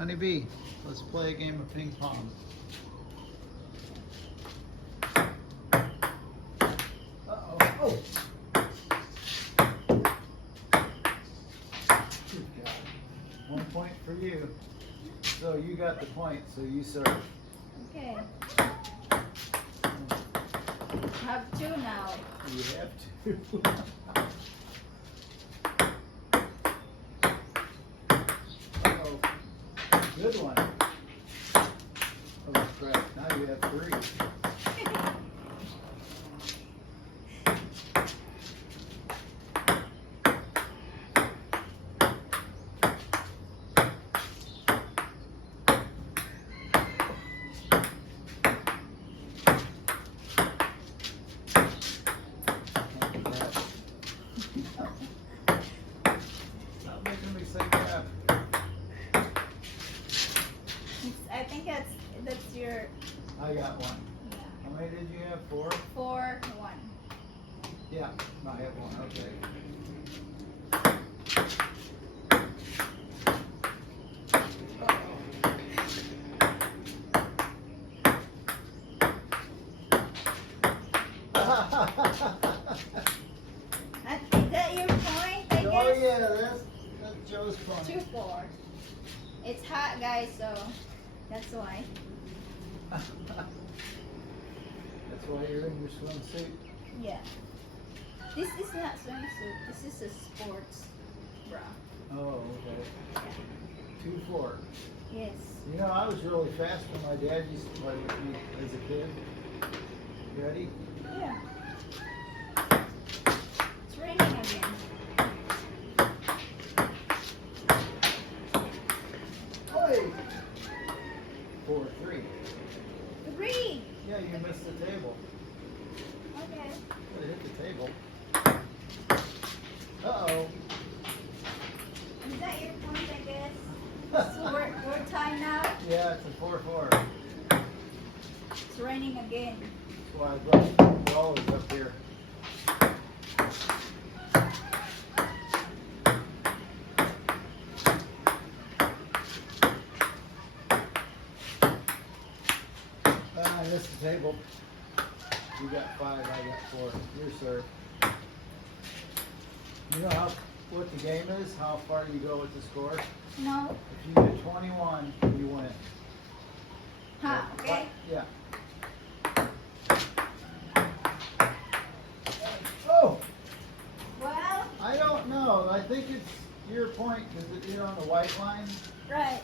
Honey Bee, let's play a game of ping pong. Uh-oh. Oh! Good God. 1 point for you. So you got the point, so you serve. Okay. I have two now. You have to. Uh-oh. Good one. Oh crap, now you have 3. Stop making me say crap. I think that's your. I got 1. Yeah. How many did you have? 4? 4, 1. Yeah, I have 1. Okay. Is that your point? I Oh guess. yeah, that's Joe's point. 2, 4. It's hot, guys, so that's why. That's why you're in your swimsuit. Yeah. This is not swimsuit. This is a sports bra. Oh, okay. 2-4. Yes. You know, I was really fast when my dad used to play with me as a kid. You ready? Yeah. It's raining again. Hey! 4-3. 3. Yeah, you missed the table. Okay. Gotta hit the table. Uh-oh. Is that your point, I guess? So we're tied now. Yeah, it's a 4-4. It's raining again. That's why I brought the rollers up here. I missed the table. You got 5, I got 4. Your serve. You know what the game is? How far you go with the score? No. If you get 21, you win. Huh, okay. Yeah. Oh! Well, I don't know. I think it's your point because you're on the white line. right.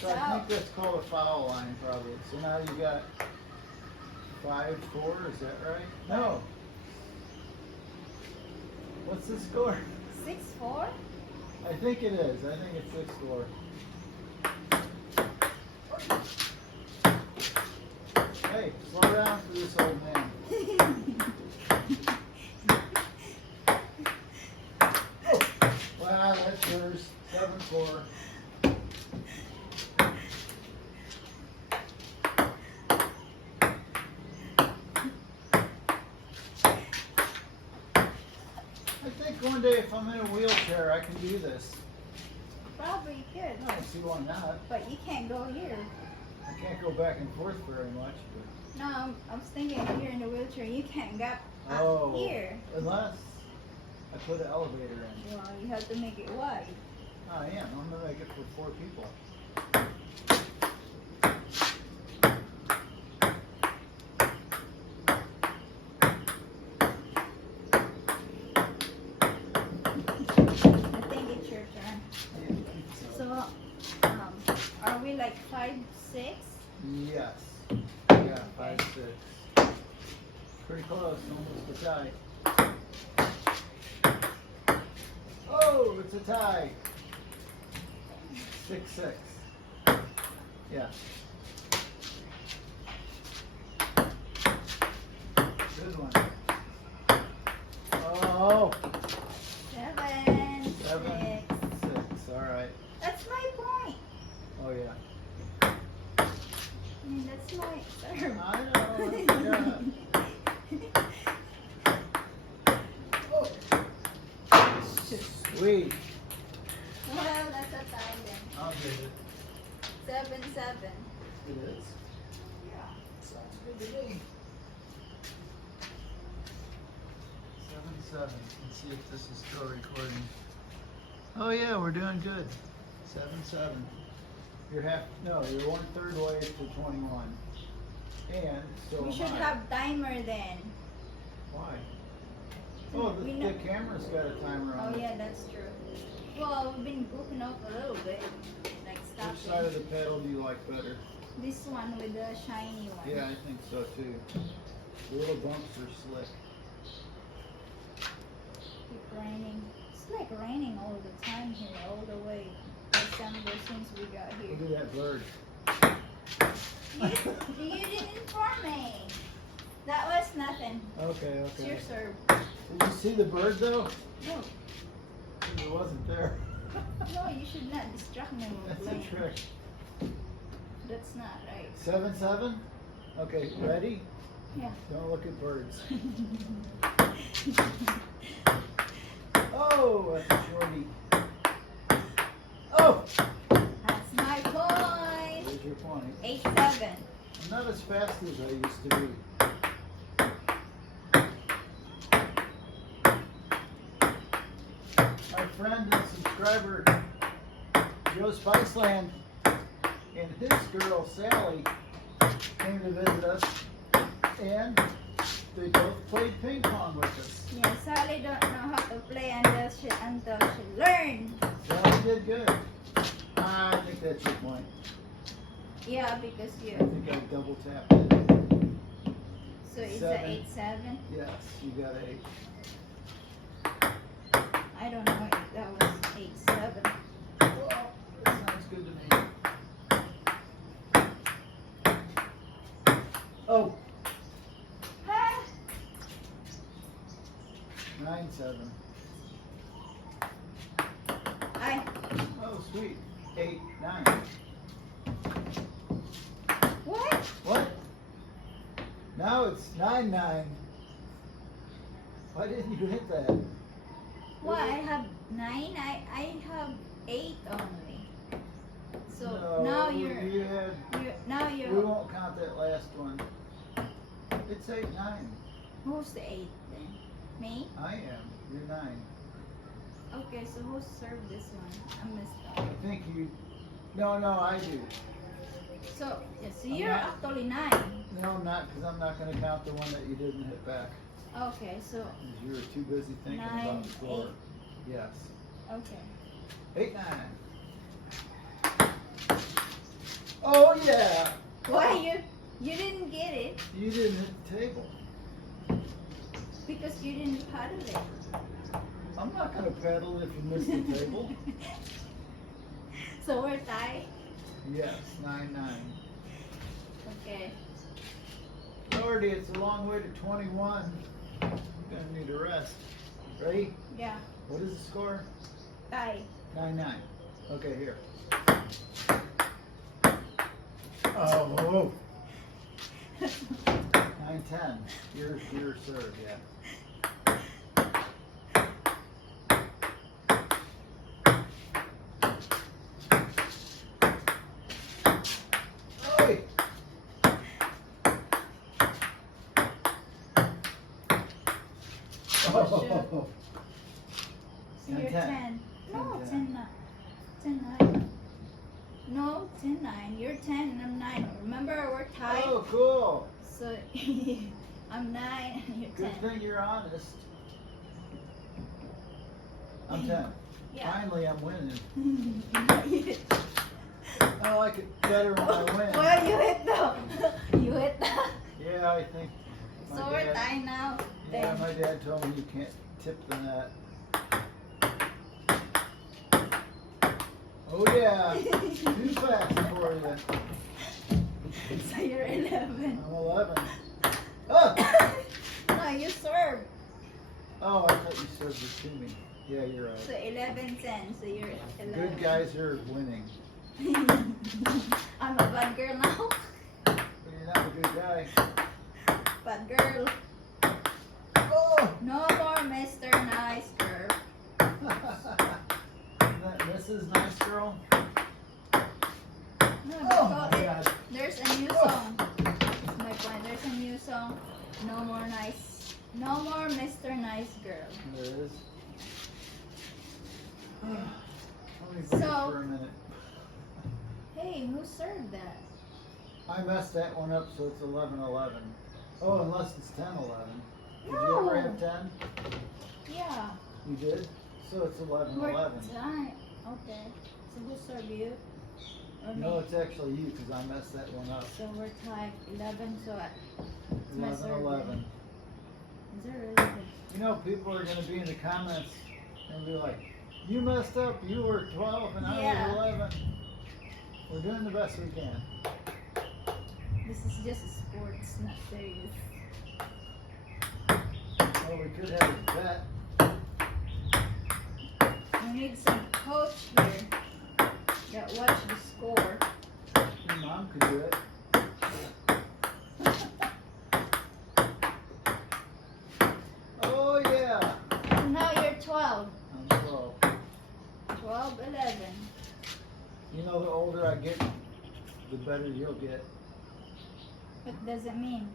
So I think that's called a foul line probably. So now you got 5-4, is that right? No. What's the score? 6-4. I think it is. I think it's 6-4. Hey, slow down for this old man. Wow, that's yours. 7-4. I think one day if I'm in a wheelchair, I can do this. Probably you could, I don't see why not. but you can't go here. I can't go back and forth very much, but No, I was thinking if you're in a wheelchair, you can't get up oh, here. unless I put an elevator in. Well, you have to make it wide. I am. I'm gonna make it for 4 people. I think it's your turn. Yeah, I think So, are we like 5, 6? yes. Yeah, 5-6. Pretty close. Almost a tie. Oh, it's a tie. 6-6. Yeah. Good one. Oh, 7, 7, 6. 6. All right. That's my point. Oh yeah. I mean, that's my serve. I know. Oh. Sweet. Well, that's a tie then. I'll get it. 7-7. It is? Yeah. Sounds good to me. 7-7. Let's see if this is still recording. Oh yeah, we're doing good. 7-7. You're you're 1/3 way to 21. And so We am should I. have timer then. Why? Oh, We the know- camera's got a timer on Oh it. yeah, that's true. Well, we've been goofing off a little bit. Like Which side of stopping. the pedal do you like better? This one with the shiny one. Yeah, I think so too. The little bumps are slick. Keep raining. It's like raining all the time here, all the way December since we got here. Look at that bird. You didn't inform me. That was nothing. Okay, It's okay. your serve. Did you see the bird though? No, It wasn't there. no, you should not distract me with That's playing. a trick. That's not right. 7-7? Okay, ready? Yeah. Don't look at birds. Oh, that's a shorty. Oh! That's my point. There's your point. 8-7. I'm not as fast as I used to be. My friend and subscriber, Joe Spiceland, and his girl, Sally, came to visit us, and they both played ping pong with us. Yeah, Sally don't know how to play until she learn. Sally did good. I think that's your point. Yeah, because I you. think I double tapped it. So it's Seven. a 8-7. Yes, you got 8. I don't know if that was 8-7. Well, that sounds good to me. Oh, Ah, 9-7. I. Oh, sweet. 8-9. What? What? Now it's 9-9. Why didn't you hit that? Why? I have 9. I have 8 only. So No, now you're. You had, Now we you're. won't count that last one. It's 8-9. Who's the 8 then? Me? I am. You're 9. Okay, so who served this one? I missed I out. think you. No, I do. So, yeah, so I'm you're not- actually 9. No, I'm not, because I'm not going to count the one that you didn't hit back. Okay, so 'Cause you were too busy thinking 9, about the score. 8. Yes. Okay. 8-9. Oh yeah. Why you didn't get it? You didn't hit the table. Because you didn't paddle it. I'm not going to pedal if you miss the table. So we're tied. Yes, 9-9. Okay. Lordy, it's a long way to 21. I'm gonna need a rest. Ready? Yeah. What is the score? Tie. 9-9. Okay, here. Oh. 9-10. Your serve, yeah. Oi! Oh. So you're 10. 10. No, 10. 10 9. 10 9. No, 10 9. You're 10 and I'm 9. Remember, we're tied. Oh, cool. So I'm 9 and you're Good 10. thing you're honest. I'm 10. Yeah. Finally, I'm winning. I like it better when I win. Well, you hit though. You hit that. Yeah, I think. my So we're dad- tied now. Yeah, Then. my dad told me you can't tip the net. Oh yeah, too fast for you. So you're 11. I'm 11. Oh! No, you serve. Oh, I thought you served it to me. Yeah, you're So right. 11 cents. So you're 11. Good guys are winning. I'm a bad girl now. But you're not a good guy. Bad girl. Oh! No more Mr. Nice Girl. Isn't that Mrs. Nice Girl? No, Oh because my God. there's a new song. That's my point. There's a new song. No more Mr. Nice Girl. There is. Let me breathe So- for a minute. Hey, who served that? I messed that one up, so it's 11-11. Oh, unless it's 10-11. Did you No. ever have 10? Yeah. You did? So it's We're 11-11. tied. Okay. So who served you? Or me? No, it's actually you, because I messed that one up. So we're tied 11. So it's my serve. 11-11. Is there really good? You know, people are going to be in the comments and be like, you messed up, you were 12 and I Yeah. was 11. We're doing the best we can. This is just a sport. It's not serious. Well, we could have a bet. We need some coach here that watch the score. Your mom could do it. Oh, yeah. So now you're 12. I'm 12. 12, 11. You know, the older I get, the better you'll get. What does it mean?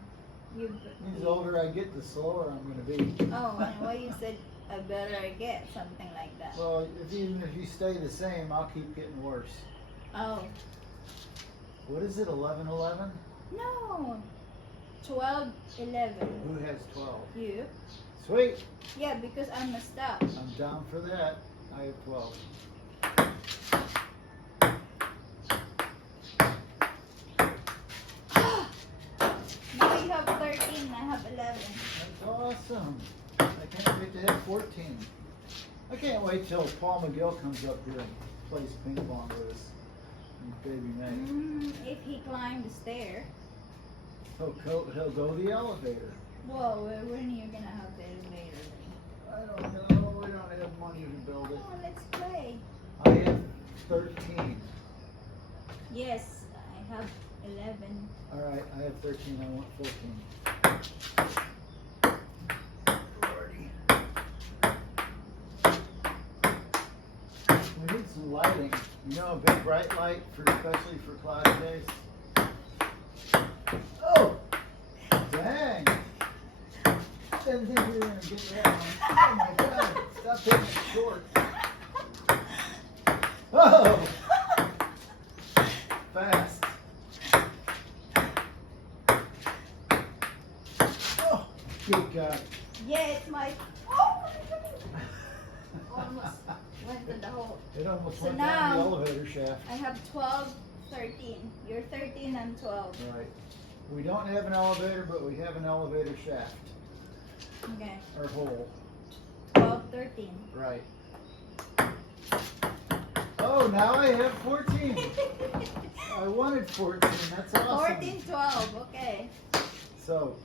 You. The older I get, the slower I'm going to be. Oh, and why you said I better get something like that? Well, even if you stay the same, I'll keep getting worse. Oh. What is it, 11-11? No. 12, 11. Who has 12? You? Sweet. Yeah, because I messed up. I'm down for that. I have 12. Now you have 13, I have 11. That's awesome. I can't wait to hit 14. I can't wait till Paul McGill comes up here and plays ping pong with us. And Baby May. If he climbed the stair. He'll go the elevator. Whoa, when are you gonna have the elevator? I don't know. We don't have money to build it. Come on, let's play. I have 13. Yes, I have 11. All right, I have 13. I want 14. Lordy. We need some lighting. You know, a big bright light, especially for cloudy days. Oh, dang! Didn't think we were gonna get that one. Oh my God! Stop taking it short. Oh, fast. Oh, good God. Yeah, it's my. Oh, almost went to the hole. It almost So went down the now- elevator shaft. I have 12, 13. You're 13, I'm 12. Right. We don't have an elevator, but we have an elevator shaft Okay. or hole. 12, 13. Right. Oh, now I have 14. I wanted 14. That's awesome. 14, 12. Okay. So,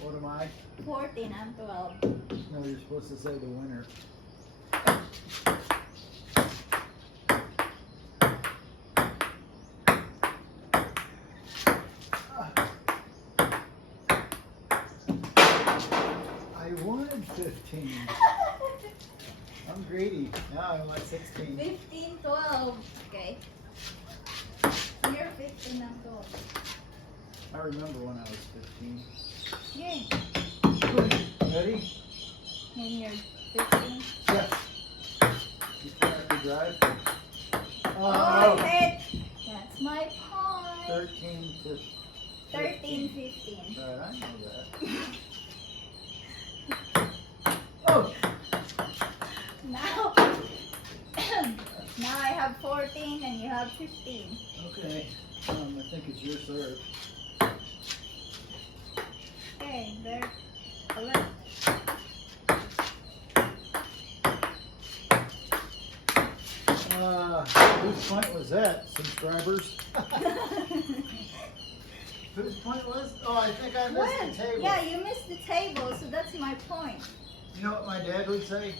what am I? 14, I'm 12. No, you're supposed to say the winner. I wanted 15. I'm greedy. Now I'm at 16. 15, 12. Okay. You're 15, I'm 12. I remember when I was 15. Yay. Ready? And you're 15. Yeah. Before I could drive. Oh, hit. That's my point. 13 to 13, 15. Right, I know that. Oh! Now, now I have 14 and you have 15. Okay. I think it's your serve. Okay, there. 11. Whose point was that, subscribers? Whose point was? Oh, I think I missed When? the table. Yeah, you missed the table, so that's my point. You know what my dad would say?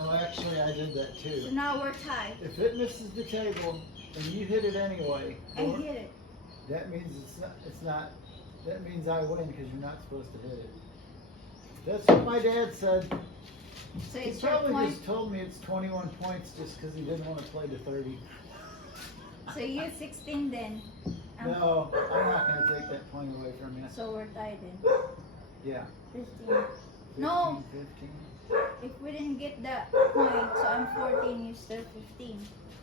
Oh, actually, I did that So too. now we're tied. If it misses the table and you hit it anyway, I hit it. that means it's not, that means I win because you're not supposed to hit it. That's what my dad said. So He it's your probably point. just told me it's 21 points just because he didn't want to play to 30. So you 16 then. No, I'm not gonna take that point away from you. So we're tied then. Yeah. 15. No. 15. If we didn't get that point, so I'm 14, you're still 15.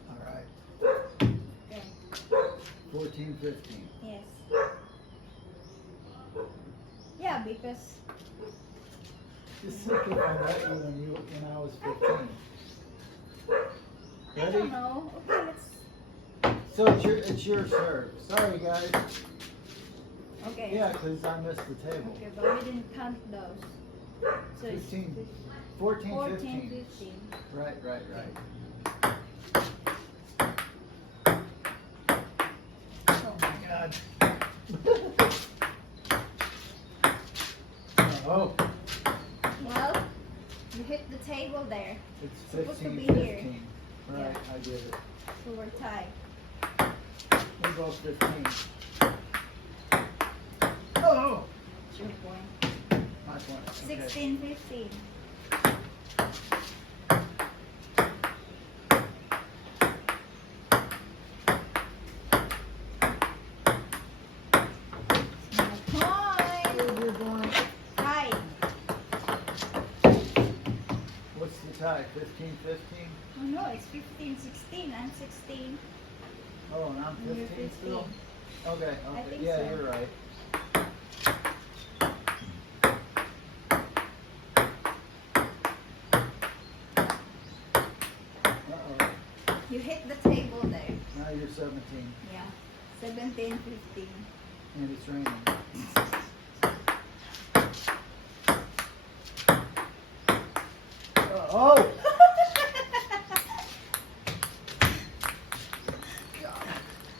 All right. Okay. 14, 15. Yes. Yeah, because Just think if I met you when I was 15. I don't Ready? know. Okay, let's. So it's your serve. Sorry guys. Okay. Yeah, because I missed the table. Okay, but we didn't count those. So it's 15. 14, 14, 15. 15. Right. Oh my God. Oh, Well, you hit the table there. it's Supposed to 15, be 15. here. Right, Yeah. I did it. So we're tied. We both 15. Oh, It's your point. my point. Okay. 16, 15. My point. You're going. Tied. What's the tie? 15, 15? Oh no, it's 15, 16. I'm 16. Oh, and I'm And you're 15 still? Okay, I think yeah, so. you're right. Uh-oh, You hit the table there. now you're 17 Yeah. 17, 15. and it's raining. Oh!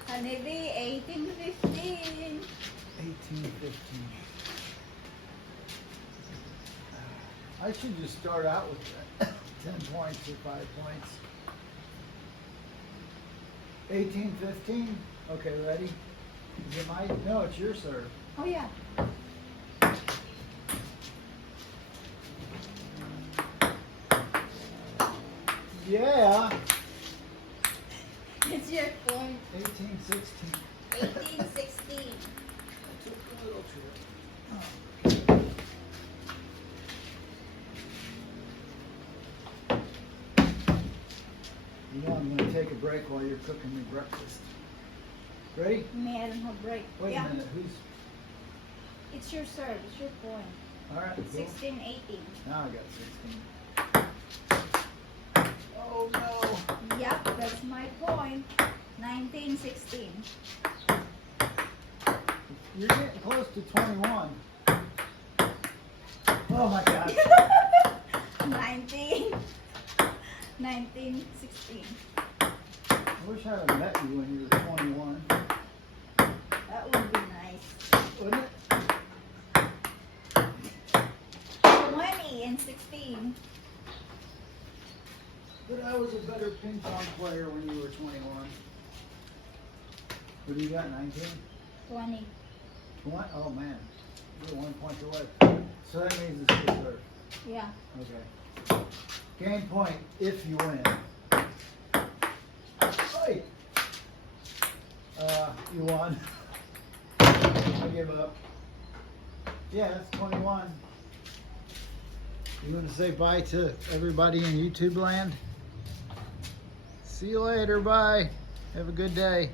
Honeybee, 18, 15. 18, 15. I should just start out with that. 10 points or 5 points. 18, 15. Okay, ready? Is it my? No, it's your serve. Oh yeah. Yeah. It's your point. 18, 16. 18, 16. I took a little trip. You know I'm going to take a break while you're cooking me breakfast. Ready? Me, I don't have break. Wait Yeah. a minute. Who's? It's your serve. It's your point. All right. Cool. 16, 18. Now I got 16. Oh no. Yep, that's my point. 19, 16. You're getting close to 21. Oh my God. 19, 19, 16. I wish I'd have met you when you were 21. That would be nice. Wouldn't it? 20 and 16. But I was a better ping pong player when you were 21. What do you got, 19? 20. 20? Oh man, you're 1 point away. So that means it's your serve. Yeah. Okay. Game point if you win. Hey! You won. I give up. Yeah, that's 21. You want to say bye to everybody in YouTube land? See you later. Bye. Have a good day.